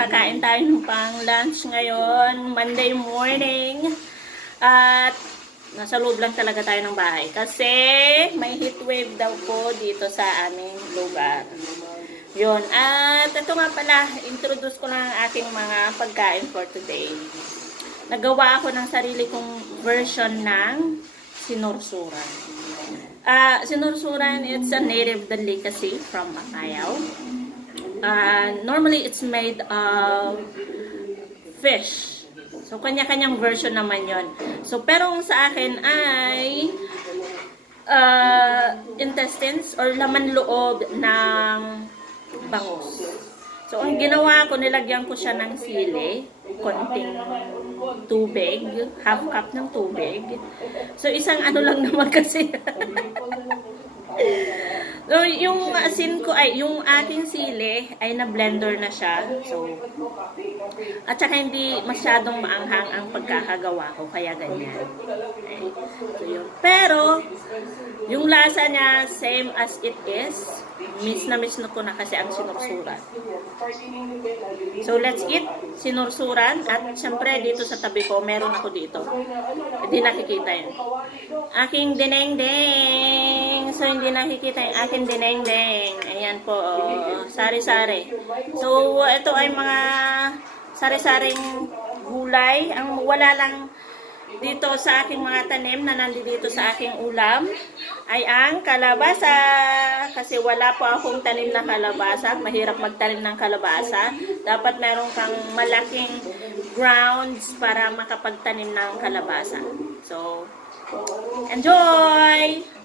kakain tayo ng pang lunch ngayon, Monday morning. At nasa loob lang talaga tayo ng bahay kasi may heat wave daw po dito sa aming lugar. Yun. At ito nga pala, introduce ko lang ang aking mga pagkain for today. Nagawa ako ng sarili kong version ng sinursuran. Sinursuran, it's a native delicacy from Macau. Normally, it's made of fish. So, kanya-kanyang version naman yon. So, pero sa akin ay intestines or laman loob ng bangus. So, ang ginawa ko, nilagyan ko siya ng sili, konting tubig, half cup ng tubig. So, isang ano lang naman kasi. So, yung asin ko ay, yung ating sili ay na-blender na siya. So, at saka hindi masyadong maanghang ang pagkakagawa ko, kaya ganyan. Okay. So, yun. Pero, yung lasa niya, same as it is. Miss na ko na kasi ang sinursuran. So, let's eat sinursuran. At syempre, dito sa tabi ko, meron ako dito. Hindi nakikita yun. Aking dineng-deng. So, hindi nakikita yung aking dineng-deng. Ayan po, sari-sari. So, ito ay mga sari-saring gulay. Ang wala lang dito sa aking mga tanim na nandito sa aking ulam ay ang kalabasa. Kasi wala po akong tanim na kalabasa. Mahirap magtanim ng kalabasa. Dapat meron kang malaking grounds para makapagtanim ng kalabasa. So, enjoy!